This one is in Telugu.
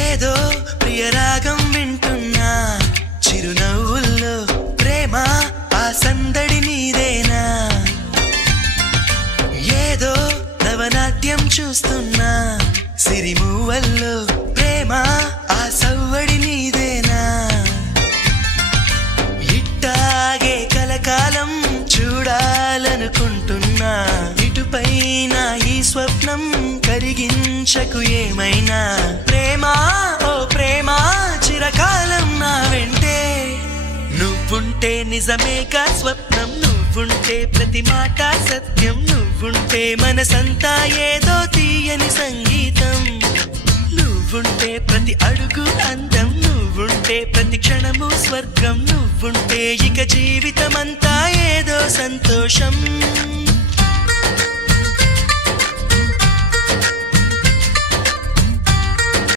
ఏదో ప్రియరాగం వింటున్నా చిరునవ్వుల్లో ప్రేమ ఆ సందడి నీదేనా ఏదో నవనాట్యం చూస్తున్నా సిరిమూవల్లో ప్రేమ ఆ సవ్వడి నీదేనా ఇట్టాగే కలకాలం చూడాలనుకుంటున్నా ఇటుపైన ఈ స్వప్నం కరిగించకు ఏమైనా ప్రేమ ఓ ప్రేమ చిరకాలం నా వెంటే నువ్వుంటే నిజమేగా స్వప్నం నువ్వుంటే ప్రతి మాట సత్యం నువ్వుంటే మనసంతా ఏదో తీయని సంగీతం నువ్వుంటే ప్రతి అడుగు అందం నువ్వుంటే ప్రతి క్షణము స్వర్గం నువ్వుంటే ఇక జీవితమంతా ఏదో సంతోషం